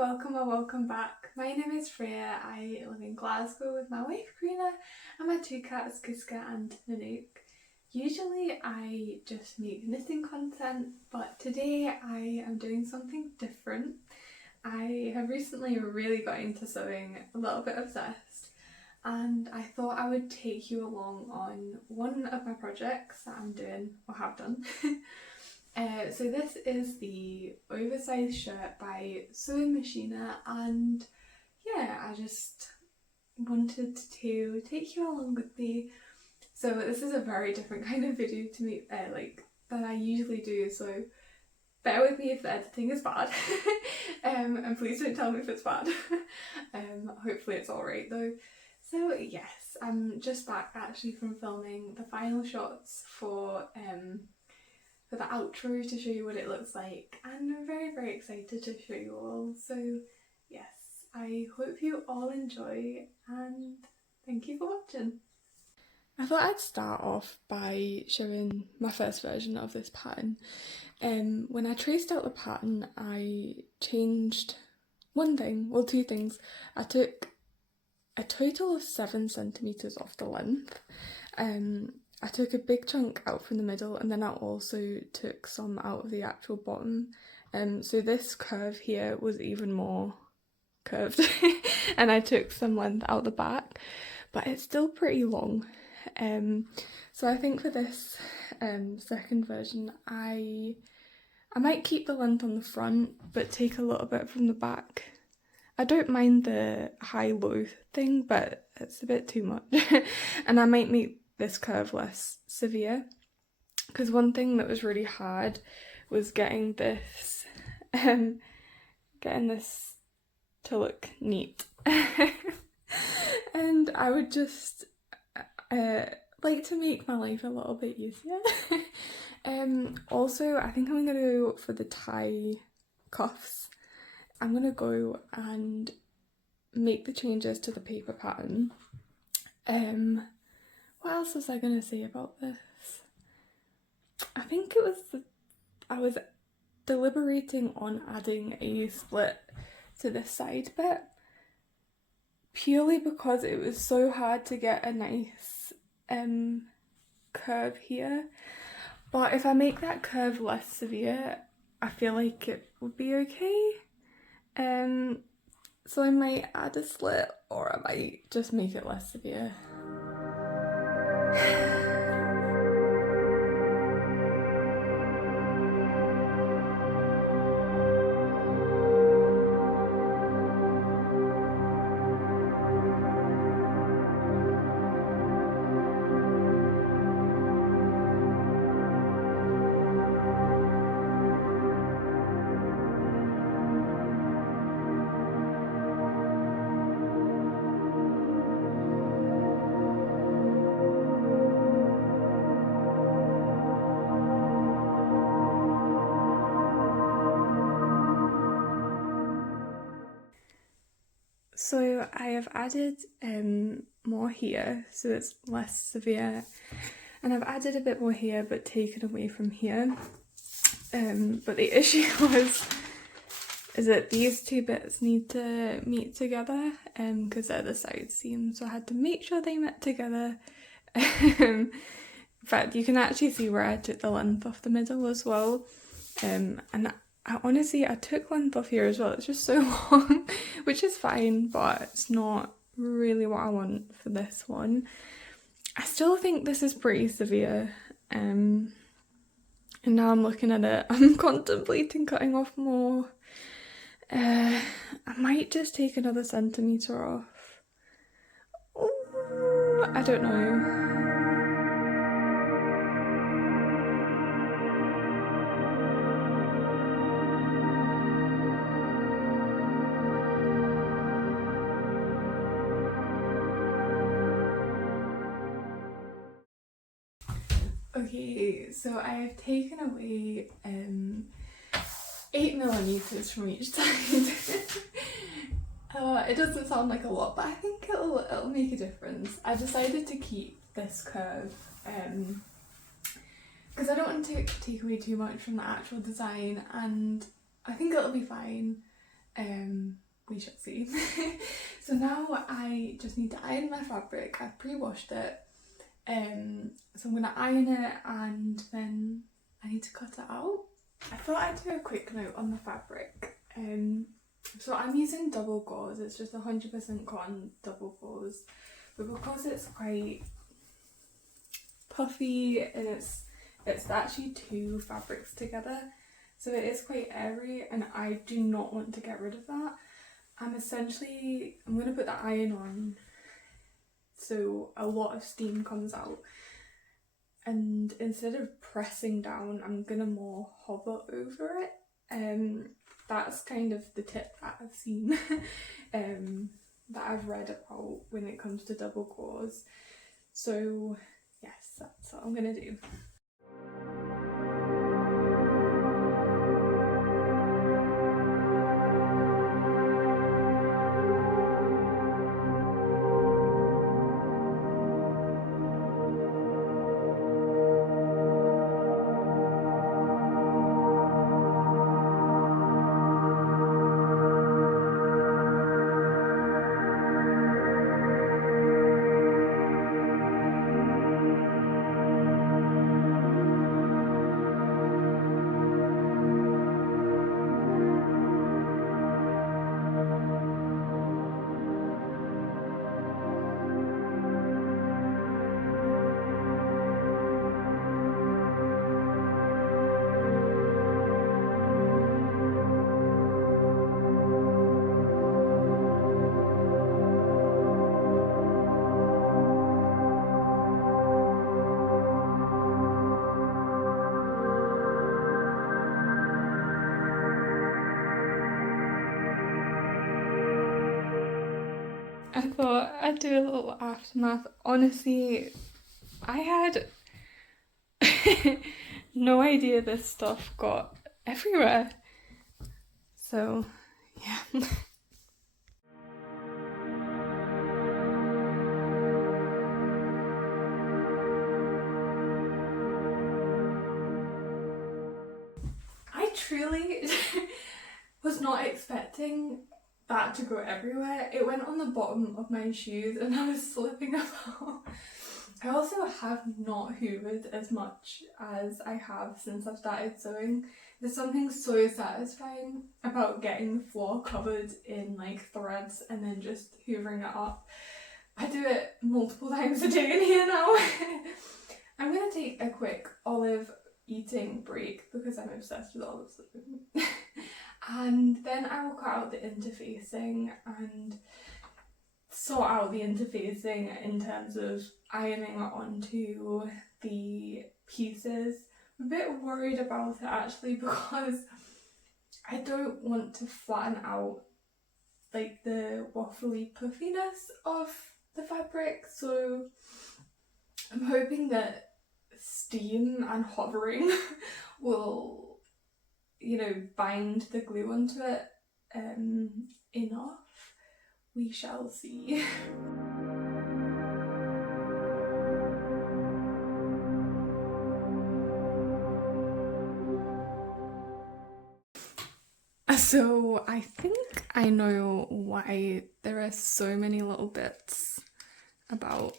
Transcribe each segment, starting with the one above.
welcome back. My name is Freya. I live in Glasgow with my wife Karina and my two cats Kiska and Nanook. Usually I just make knitting content, but today I am doing something different. I have recently really got into sewing, a little bit obsessed, and I thought I would take you along on one of my projects that I'm doing or have done. So this is the Oversized shirt by Sewingmachina, and yeah, I just wanted to take you along with me. So this is a very different kind of video to me, that I usually do, so bear with me if the editing is bad. And please don't tell me if it's bad. Hopefully it's alright though. So yes, I'm just back actually from filming the final shots for the outro to show you what it looks like, and I'm very excited to show you all. So yes, I hope you all enjoy and thank you for watching. I thought I'd start off by showing my first version of this pattern. When I traced out the pattern, I changed two things. I took a total of 7 centimetres off the length. I took a big chunk out from the middle, and then I also took some out of the actual bottom. So this curve here was even more curved and I took some length out the back, but it's still pretty long. So I think for this second version I might keep the length on the front but take a little bit from the back. I don't mind the high-low thing, but it's a bit too much. And I might make this curve less severe, because one thing that was really hard was getting this to look neat. And I would just like to make my life a little bit easier. Also, I think I'm gonna go for the tie cuffs. I'm gonna go and make the changes to the paper pattern. What else was I gonna say about this? I think it was I was deliberating on adding a split to this side bit, purely because it was so hard to get a nice curve here. But if I make that curve less severe, I feel like it would be okay. So I might add a slit, or I might just make it less severe. So I have added more here, so it's less severe, and I've added a bit more here but taken away from here. But the issue is that these two bits need to meet together because they're the side seams, so I had to make sure they met together. In fact, you can actually see where I took the length off the middle as well, and I took length off here as well. It's just so long, which is fine, but it's not really what I want for this one. I still think this is pretty severe, and now I'm looking at it, I'm contemplating cutting off more. I might just take another centimetre off. Ooh, I don't know. Okay, so I have taken away 8mm from each side. It doesn't sound like a lot, but I think it'll make a difference. I decided to keep this curve because I don't want to take away too much from the actual design, and I think it'll be fine. We shall see. So now I just need to iron my fabric. I've pre-washed it. So I'm going to iron it and then I need to cut it out. I thought I'd do a quick note on the fabric. So I'm using double gauze. It's just 100% cotton double gauze. But because it's quite puffy and it's actually two fabrics together, so it is quite airy and I do not want to get rid of that. I'm going to put the iron on so a lot of steam comes out, and instead of pressing down I'm going to more hover over it. That's kind of the tip that I've seen that I've read about when it comes to double gauze. So yes, that's what I'm going to do. I thought I'd do a little aftermath. Honestly, I had no idea this stuff got everywhere. So, yeah. I truly was not expecting that to go everywhere. It went on the bottom of my shoes and I was slipping about. I also have not hoovered as much as I have since I've started sewing. There's something so satisfying about getting the floor covered in like threads and then just hoovering it up. I do it multiple times a day in here now. I'm going to take a quick olive eating break because I'm obsessed with olives. And then I will cut out the interfacing and sort out the interfacing in terms of ironing it onto the pieces. I'm a bit worried about it actually because I don't want to flatten out like the waffly puffiness of the fabric, so I'm hoping that steam and hovering will, you know, bind the glue onto it enough. We shall see. So I think I know why there are so many little bits about.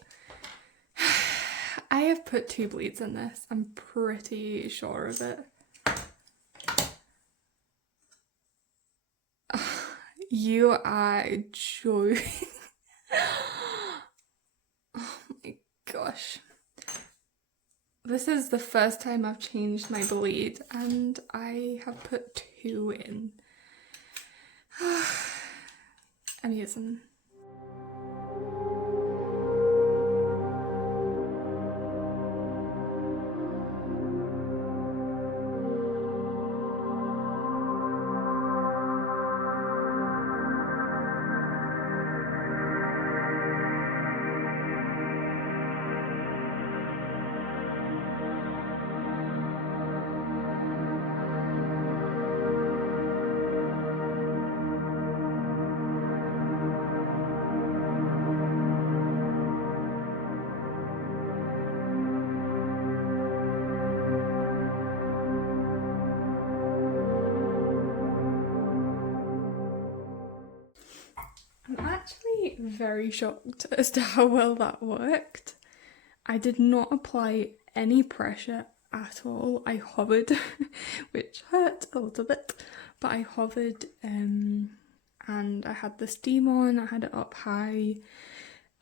I have put 2 bleeds in this, I'm pretty sure of it. You are joking. Oh my gosh. This is the first time I've changed my bleed and I have put 2 in. Amazing. actually very shocked as to how well that worked. I did not apply any pressure at all. I hovered, which hurt a little bit, but I hovered and I had the steam on, I had it up high.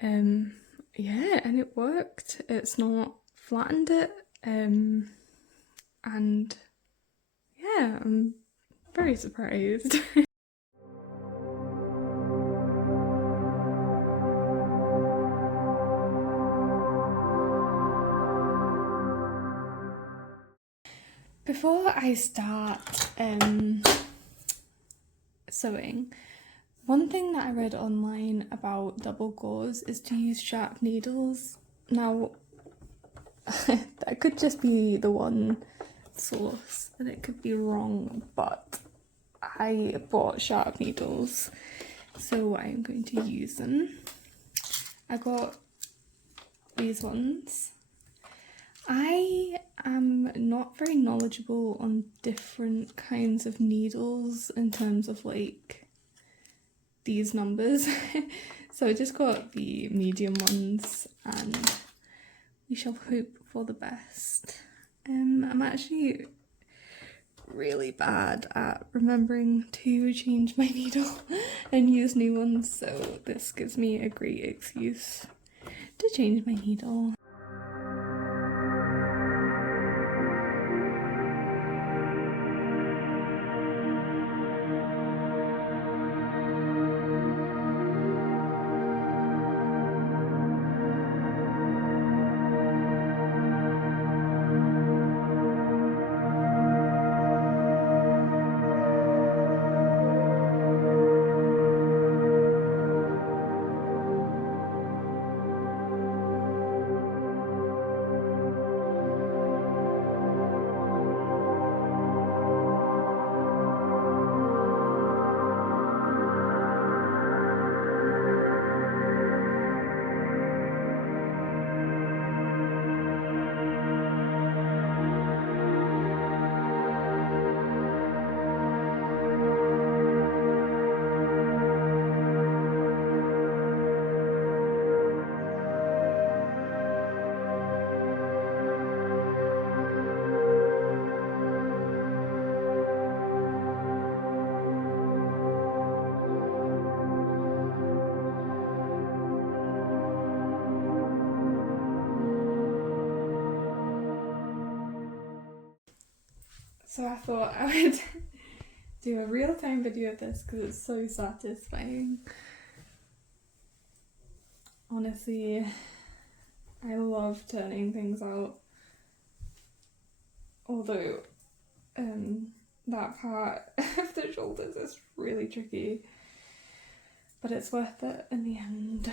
Yeah, and it worked. It's not flattened it. And yeah, I'm very surprised. Before I start sewing, one thing that I read online about double gauze is to use sharp needles. Now, that could just be the one source and it could be wrong, but I bought sharp needles, so I'm going to use them. I got these ones. I am not very knowledgeable on different kinds of needles in terms of like these numbers, so I just got the medium ones and we shall hope for the best. I'm actually really bad at remembering to change my needle and use new ones, so this gives me a great excuse to change my needle. So I thought I would do a real-time video of this because it's so satisfying. Honestly, I love turning things out. Although that part of the shoulders is really tricky, but it's worth it in the end.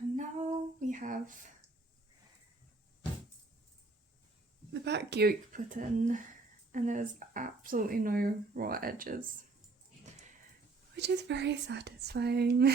And now we have the back yoke put in, and there's absolutely no raw edges, which is very satisfying.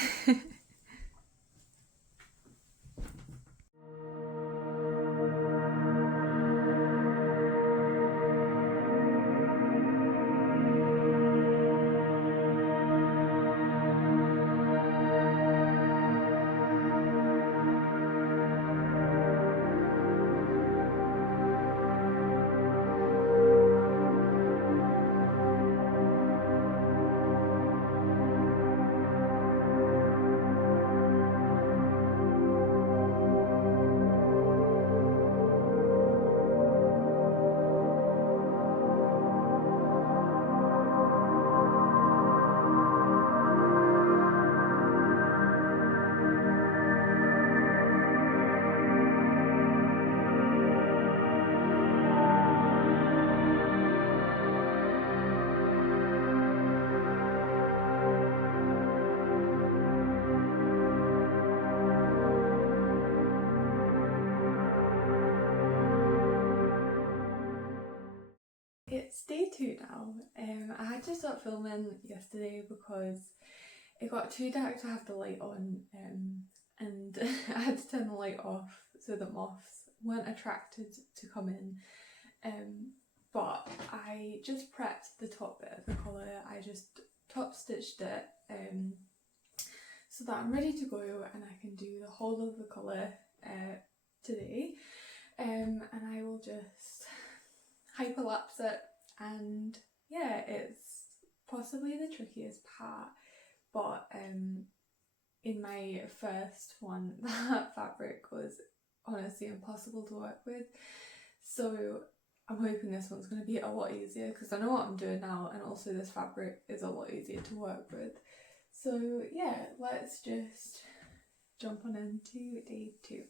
It's day 2 now. I had to stop filming yesterday because it got too dark to have the light on, and I had to turn the light off so that moths weren't attracted to come in. But I just prepped the top bit of the collar. I just top stitched it so that I'm ready to go and I can do the whole of the collar today. And I will just hyperlapse it, and yeah, it's possibly the trickiest part, but in my first one that fabric was honestly impossible to work with, so I'm hoping this one's going to be a lot easier because I know what I'm doing now, and also this fabric is a lot easier to work with. So yeah, let's just jump on into day 2.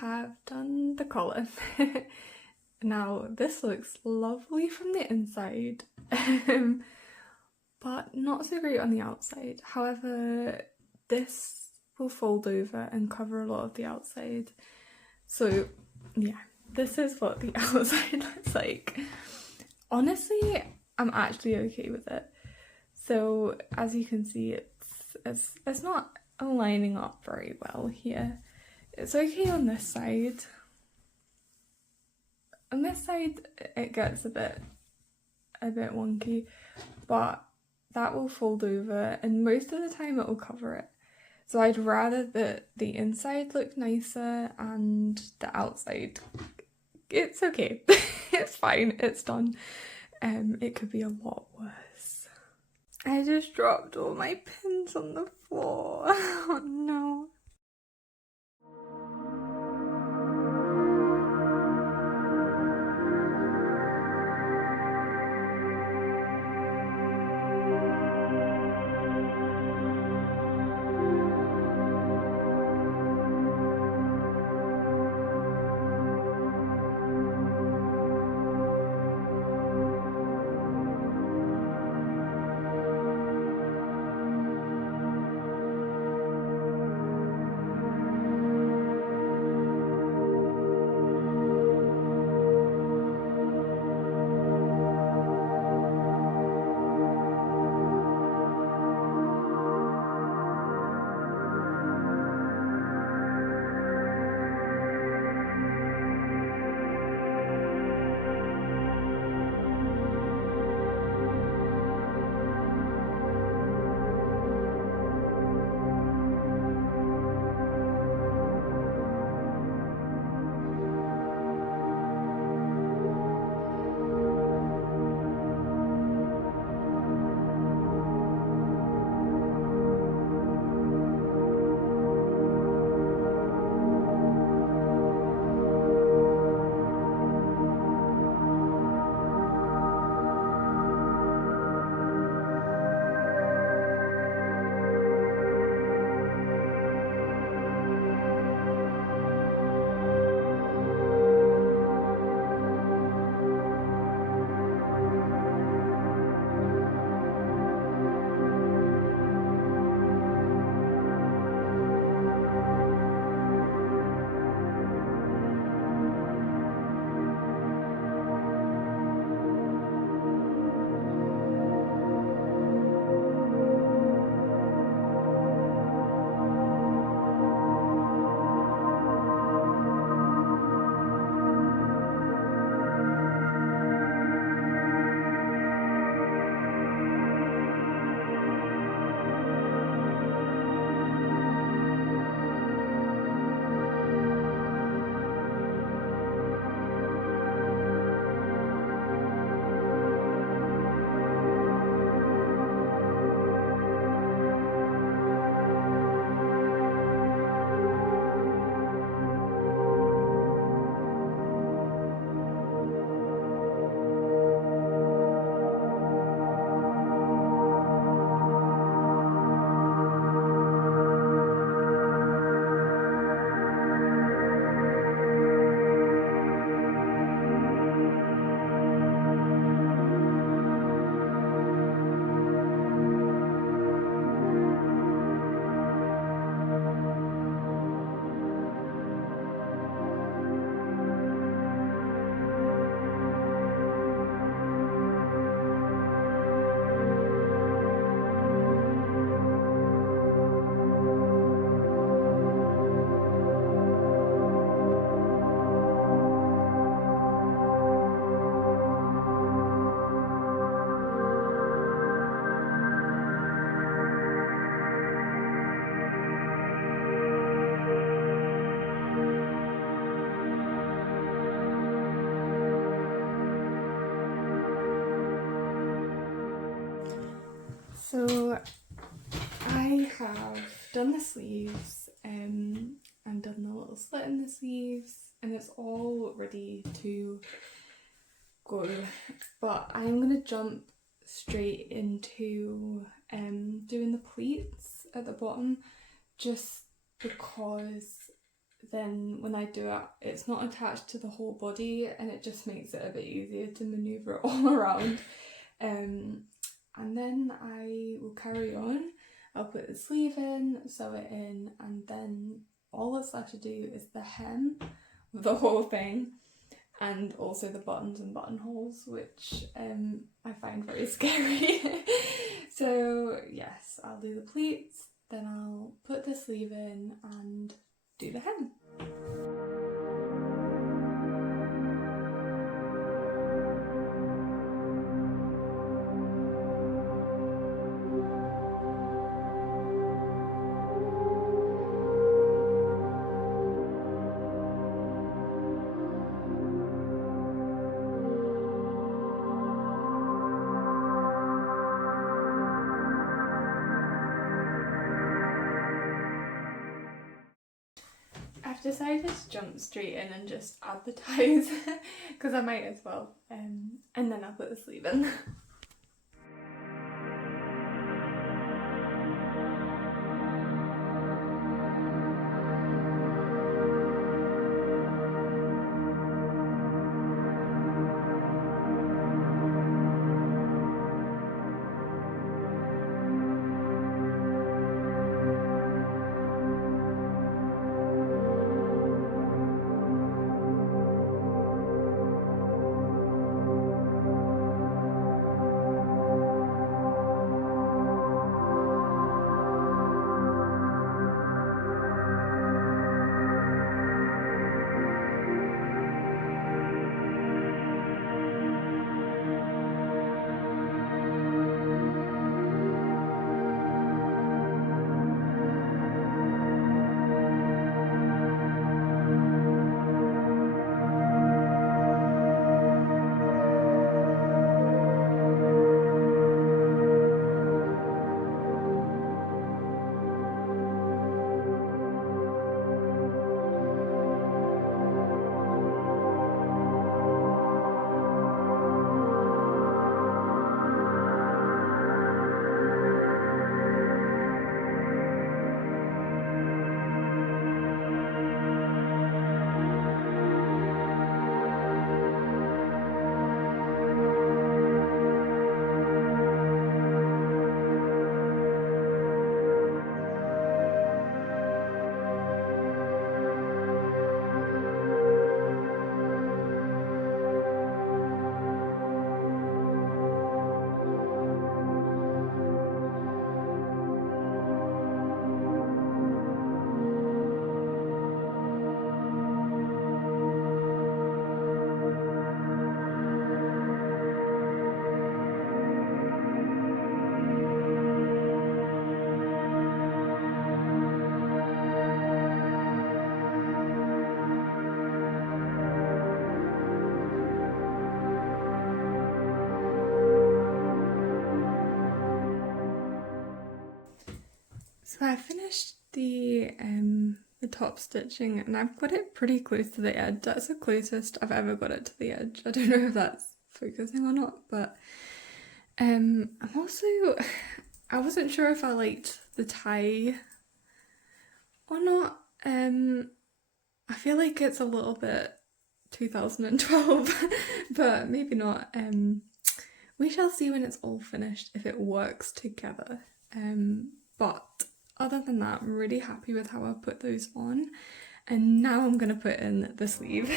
have done the collar. Now this looks lovely from the inside, but not so great on the outside. However, this will fold over and cover a lot of the outside. So yeah, this is what the outside looks like. Honestly, I'm actually okay with it. So as you can see, it's not lining up very well here. It's okay on this side. On this side it gets a bit wonky, but that will fold over and most of the time it will cover it. So I'd rather that the inside look nicer and the outside, it's okay. It's fine, it's done. It could be a lot worse. I just dropped all my pins on the floor. Oh no. So I have done the sleeves and done the little slit in the sleeves, and it's all ready to go, but I'm going to jump straight into doing the pleats at the bottom, just because then when I do it, it's not attached to the whole body and it just makes it a bit easier to manoeuvre it all around. And then I will carry on. I'll put the sleeve in, sew it in, and then all that's left to do is the hem of the whole thing, and also the buttons and buttonholes, which I find very scary. So yes, I'll do the pleats, then I'll put the sleeve in and do the hem. I've decided to jump straight in and just add the ties because I might as well, and then I'll put the sleeve in. So I finished the top stitching and I've got it pretty close to the edge. That's the closest I've ever got it to the edge. I don't know if that's focusing or not, but I'm also, I wasn't sure if I liked the tie or not. I feel like it's a little bit 2012, but maybe not. We shall see when it's all finished if it works together. But other than that, I'm really happy with how I put those on. And now I'm gonna put in the sleeve.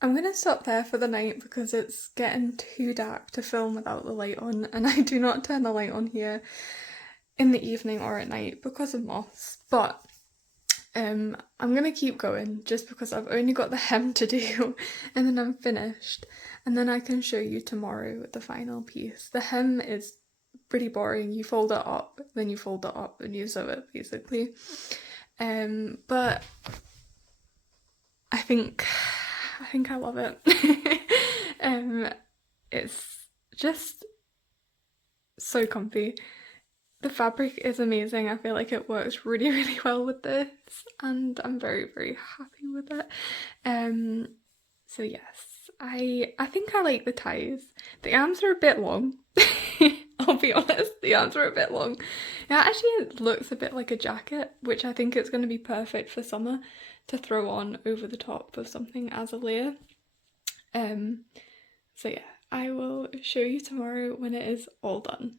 I'm gonna stop there for the night because it's getting too dark to film without the light on, and I do not turn the light on here in the evening or at night because of moths. But I'm gonna keep going just because I've only got the hem to do and then I'm finished, and then I can show you tomorrow the final piece. The hem is pretty boring. You fold it up, then you fold it up and you sew it basically. But I think I love it. It's just so comfy. The fabric is amazing. I feel like it works really, really well with this, and I'm very, very happy with it. So yes, I think I like the ties. The arms are a bit long. I'll be honest, the arms are a bit long. It actually looks a bit like a jacket, which I think it's going to be perfect for summer to throw on over the top of something as a layer. So yeah, I will show you tomorrow when it is all done.